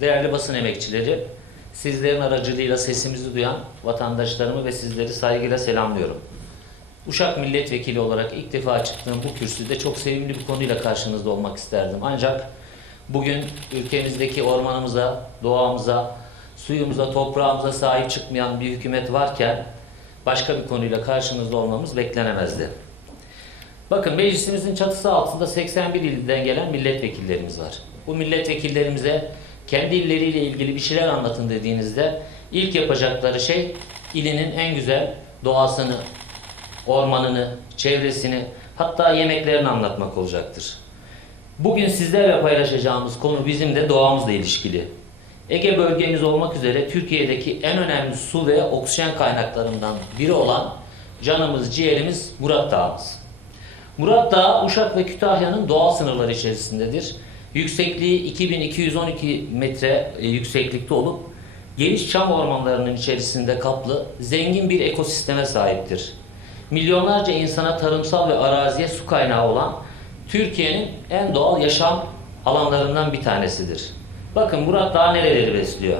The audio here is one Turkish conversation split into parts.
değerli basın emekçileri, sizlerin aracılığıyla sesimizi duyan vatandaşlarımı ve sizleri saygıyla selamlıyorum. Uşak milletvekili olarak ilk defa çıktığım bu kürsüde çok sevimli bir konuyla karşınızda olmak isterdim. Ancak bugün ülkemizdeki ormanımıza, doğamıza, suyumuza, toprağımıza sahip çıkmayan bir hükümet varken başka bir konuyla karşınızda olmamız beklenemezdi. Bakın meclisimizin çatısı altında 81 ilden gelen milletvekillerimiz var. Bu milletvekillerimize kendi illeriyle ilgili bir şeyler anlatın dediğinizde ilk yapacakları şey ilinin en güzel doğasını, ormanını, çevresini, hatta yemeklerini anlatmak olacaktır. Bugün sizlerle paylaşacağımız konu bizim de doğamızla ilişkili. Ege bölgemiz olmak üzere Türkiye'deki en önemli su ve oksijen kaynaklarından biri olan canımız, ciğerimiz Murat Dağımız. Murat Dağı, Uşak ve Kütahya'nın doğal sınırları içerisindedir. Yüksekliği 2212 metre e, yükseklikte olup geniş çam ormanlarının içerisinde kaplı zengin bir ekosisteme sahiptir. Milyonlarca insana tarımsal ve araziye su kaynağı olan Türkiye'nin en doğal yaşam alanlarından bir tanesidir. Bakın Murat Dağı nereleri besliyor?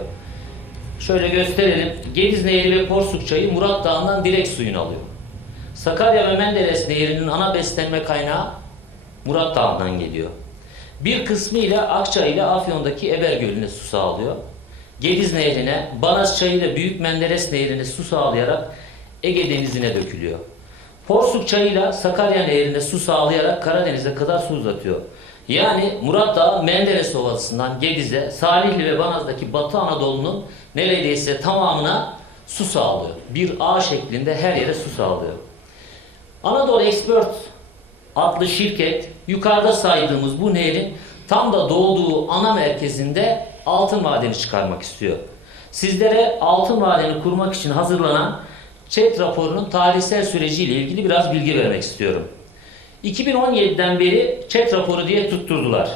Şöyle gösterelim. Gediz Nehri ve Porsuk Çayı Murat Dağı'ndan direkt suyunu alıyor. Sakarya ve Menderes Nehri'nin ana beslenme kaynağı Murat Dağı'ndan geliyor. Bir kısmı ile Akçay ile Afyon'daki Eber Gölü'ne su sağlıyor. Gediz Nehri'ne, Banas Çayı ile Büyük Menderes Nehri'ne su sağlayarak Ege Denizi'ne dökülüyor. Porsuk Çayı ile Sakarya Nehri'ne su sağlayarak Karadeniz'e kadar su uzatıyor. Yani Murat Dağı Menderes Ovası'ndan Gediz'e, Salihli ve Banaz'daki Batı Anadolu'nun neredeyse tamamına su sağlıyor. Bir ağ şeklinde her yere su sağlıyor. Anadolu Expert adlı şirket yukarıda saydığımız bu nehrin tam da doğduğu ana merkezinde altın madeni çıkarmak istiyor. Sizlere altın madeni kurmak için hazırlanan ÇED raporunun tarihsel süreciyle ilgili biraz bilgi vermek istiyorum. 2017'den beri ÇED raporu diye tutturdular.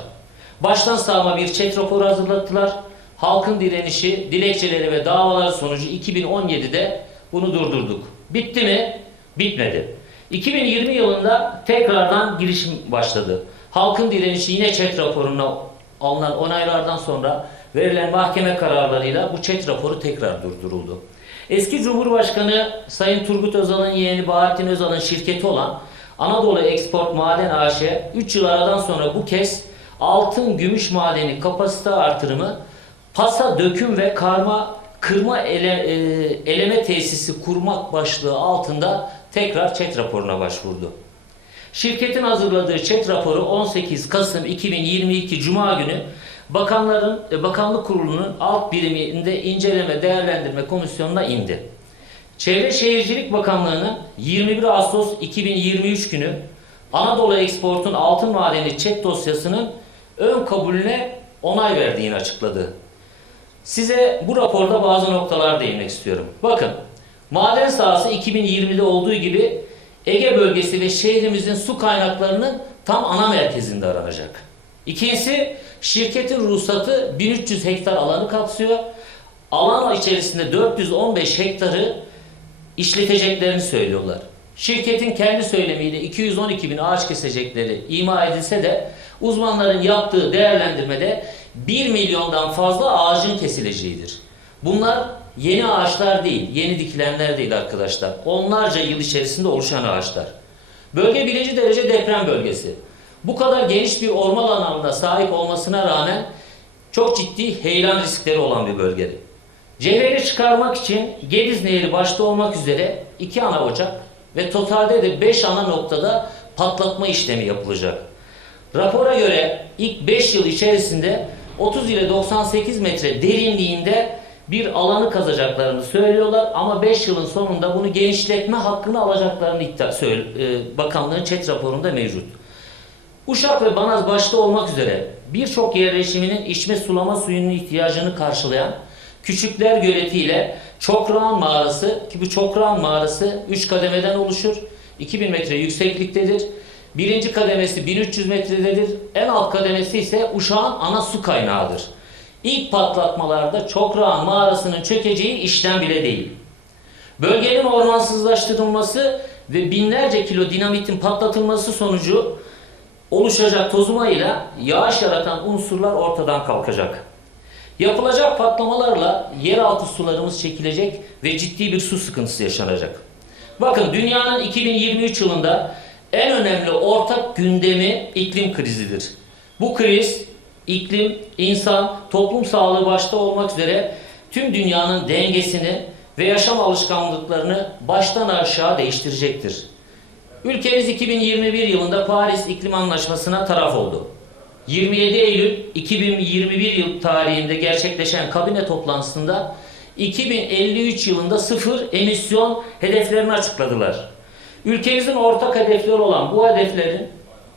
Baştan sağma bir ÇED raporu hazırlattılar. Halkın direnişi, dilekçeleri ve davaları sonucu 2017'de bunu durdurduk. Bitti mi? Bitmedi. 2020 yılında tekrardan girişim başladı. Halkın direnişi yine ÇED raporuna alınan onaylardan sonra verilen mahkeme kararlarıyla bu ÇED raporu tekrar durduruldu. Eski Cumhurbaşkanı Sayın Turgut Özal'ın yeğeni Bahattin Özal'ın şirketi olan Anadolu Export Maden AŞ 3 yıl aradan sonra bu kez altın gümüş madeni kapasite artırımı pasa döküm ve karma kırma ele, e, eleme tesisi kurmak başlığı altında tekrar ÇED raporuna başvurdu. Şirketin hazırladığı ÇED raporu 18 Kasım 2022 Cuma günü Bakanların e, Bakanlık Kurulu'nun alt biriminde inceleme değerlendirme komisyonuna indi. Çevre Şehircilik Bakanlığı'nın 21 Ağustos 2023 günü Anadolu Export'un altın madeni ÇED dosyasının ön kabulüne onay verdiğini açıkladı. Size bu raporda bazı noktalar değinmek istiyorum. Bakın, maden sahası 2020'de olduğu gibi Ege bölgesi ve şehrimizin su kaynaklarının tam ana merkezinde aranacak. İkincisi, şirketin ruhsatı 1300 hektar alanı kapsıyor. Alan içerisinde 415 hektarı işleteceklerini söylüyorlar. Şirketin kendi söylemiyle 212 bin ağaç kesecekleri ima edilse de uzmanların yaptığı değerlendirmede 1 milyondan fazla ağacın kesileceğidir. Bunlar yeni ağaçlar değil, yeni dikilenler değil arkadaşlar. Onlarca yıl içerisinde oluşan ağaçlar. Bölge birinci derece deprem bölgesi. Bu kadar geniş bir orman alanına sahip olmasına rağmen çok ciddi heyelan riskleri olan bir bölge. Cevheri çıkarmak için Gediz Nehri başta olmak üzere iki ana ocak ve totalde de 5 ana noktada patlatma işlemi yapılacak. Rapora göre ilk 5 yıl içerisinde 30 ile 98 metre derinliğinde bir alanı kazacaklarını söylüyorlar ama 5 yılın sonunda bunu genişletme hakkını alacaklarını iddia söyle, e, bakanlığın ÇED raporunda mevcut. Uşak ve Banaz başta olmak üzere birçok yerleşiminin içme sulama suyunun ihtiyacını karşılayan Küçükler Göleti ile Çokrağan Mağarası ki bu Çokrağan Mağarası 3 kademeden oluşur. 2000 metre yüksekliktedir. Birinci kademesi 1300 metrededir. En alt kademesi ise Uşak'ın ana su kaynağıdır. İlk patlatmalarda Çokrağan Mağarası'nın çökeceği işlem bile değil. Bölgenin ormansızlaştırılması ve binlerce kilo dinamitin patlatılması sonucu oluşacak tozuma ile yağış yaratan unsurlar ortadan kalkacak. Yapılacak patlamalarla yeraltı sularımız çekilecek ve ciddi bir su sıkıntısı yaşanacak. Bakın dünyanın 2023 yılında en önemli ortak gündemi iklim krizidir. Bu kriz iklim, insan, toplum sağlığı başta olmak üzere tüm dünyanın dengesini ve yaşam alışkanlıklarını baştan aşağı değiştirecektir. Ülkemiz 2021 yılında Paris İklim Anlaşması'na taraf oldu. 27 Eylül 2021 yıl tarihinde gerçekleşen kabine toplantısında 2053 yılında sıfır emisyon hedeflerini açıkladılar. Ülkemizin ortak hedefleri olan bu hedeflerin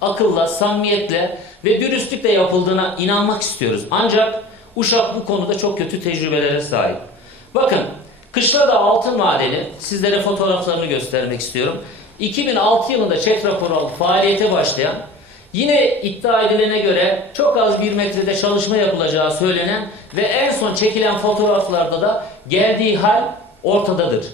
akılla, samimiyetle ve dürüstlükle yapıldığına inanmak istiyoruz. Ancak Uşak bu konuda çok kötü tecrübelere sahip. Bakın, Kışlada altın madeni, sizlere fotoğraflarını göstermek istiyorum. 2006 yılında çek raporu faaliyete başlayan, yine iddia edilene göre çok az bir metrede çalışma yapılacağı söylenen ve en son çekilen fotoğraflarda da geldiği hal ortadadır.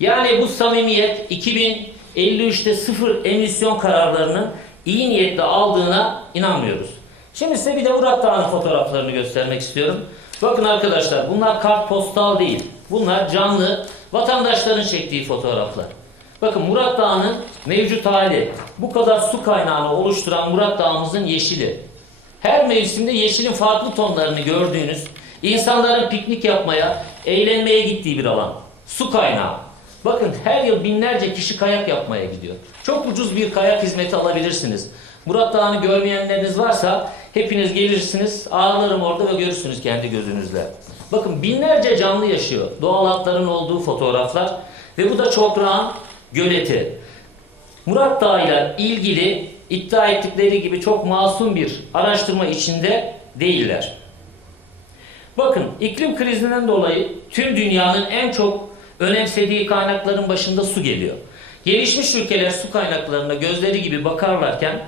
Yani bu samimiyet 2053'te sıfır emisyon kararlarının iyi niyetle aldığına inanmıyoruz. Şimdi size bir de Murat Dağı'nın fotoğraflarını göstermek istiyorum. Bakın arkadaşlar bunlar kartpostal değil. Bunlar canlı vatandaşların çektiği fotoğraflar. Bakın Murat Dağı'nın mevcut hali. Bu kadar su kaynağını oluşturan Murat Dağımızın yeşili. Her mevsimde yeşilin farklı tonlarını gördüğünüz, insanların piknik yapmaya, eğlenmeye gittiği bir alan. Su kaynağı. Bakın her yıl binlerce kişi kayak yapmaya gidiyor. Çok ucuz bir kayak hizmeti alabilirsiniz. Murat Dağı'nı görmeyenleriniz varsa hepiniz gelirsiniz, ağlarım orada ve görürsünüz kendi gözünüzle. Bakın binlerce canlı yaşıyor. Doğal hatların olduğu fotoğraflar ve bu da Çokrağın göleti. Murat Dağı ile ilgili iddia ettikleri gibi çok masum bir araştırma içinde değiller. Bakın iklim krizinden dolayı tüm dünyanın en çok önemsediği kaynakların başında su geliyor. Gelişmiş ülkeler su kaynaklarına gözleri gibi bakarlarken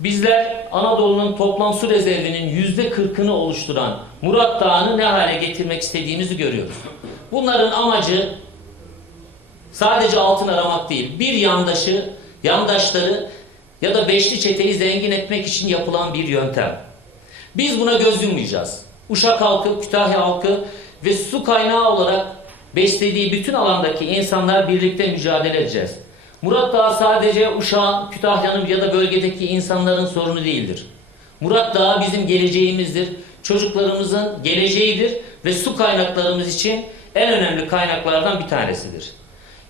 bizler Anadolu'nun toplam su rezervinin yüzde kırkını oluşturan Murat Dağı'nı ne hale getirmek istediğimizi görüyoruz. Bunların amacı sadece altın aramak değil, bir yandaşı, yandaşları ya da beşli çeteyi zengin etmek için yapılan bir yöntem. Biz buna göz yummayacağız. Uşak halkı, Kütahya halkı ve su kaynağı olarak beslediği bütün alandaki insanlar birlikte mücadele edeceğiz. Murat Dağı sadece Uşak'ın, Kütahya'nın ya da bölgedeki insanların sorunu değildir. Murat Dağı bizim geleceğimizdir. Çocuklarımızın geleceğidir ve su kaynaklarımız için en önemli kaynaklardan bir tanesidir.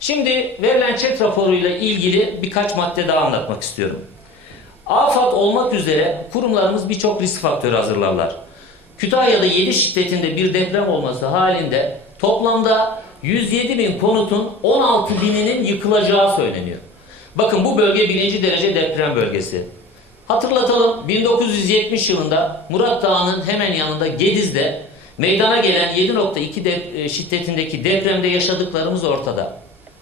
Şimdi verilen çek raporuyla ilgili birkaç madde daha anlatmak istiyorum. AFAD olmak üzere kurumlarımız birçok risk faktörü hazırlarlar. Kütahya'da 7 şiddetinde bir deprem olması halinde toplamda 107 bin konutun 16 bininin yıkılacağı söyleniyor. Bakın bu bölge birinci derece deprem bölgesi. Hatırlatalım 1970 yılında Murat Dağı'nın hemen yanında Gediz'de meydana gelen 7.2 dep- e, şiddetindeki depremde yaşadıklarımız ortada.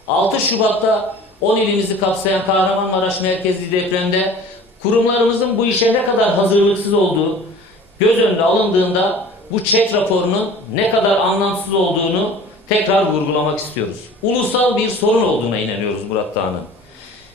6 Şubat'ta 10 ilimizi kapsayan Kahramanmaraş merkezli depremde kurumlarımızın bu işe ne kadar hazırlıksız olduğu göz önüne alındığında bu çek raporunun ne kadar anlamsız olduğunu tekrar vurgulamak istiyoruz. Ulusal bir sorun olduğuna inanıyoruz Murat Dağı'nın.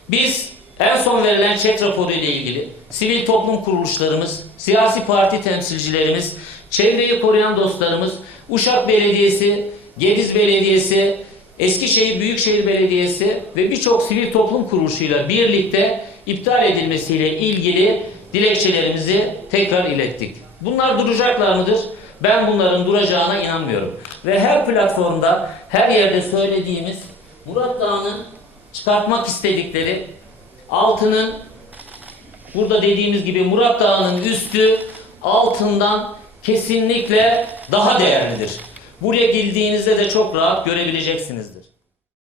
Biz en son verilen çek raporu ile ilgili sivil toplum kuruluşlarımız, siyasi parti temsilcilerimiz, çevreyi koruyan dostlarımız, Uşak Belediyesi, Gediz Belediyesi, Eskişehir Büyükşehir Belediyesi ve birçok sivil toplum kuruluşuyla birlikte iptal edilmesiyle ilgili dilekçelerimizi tekrar ilettik. Bunlar duracaklar mıdır? Ben bunların duracağına inanmıyorum. Ve her platformda, her yerde söylediğimiz Murat Dağı'nın çıkartmak istedikleri altının burada dediğimiz gibi Murat Dağı'nın üstü altından kesinlikle daha değerlidir. Buraya girdiğinizde de çok rahat görebileceksinizdir.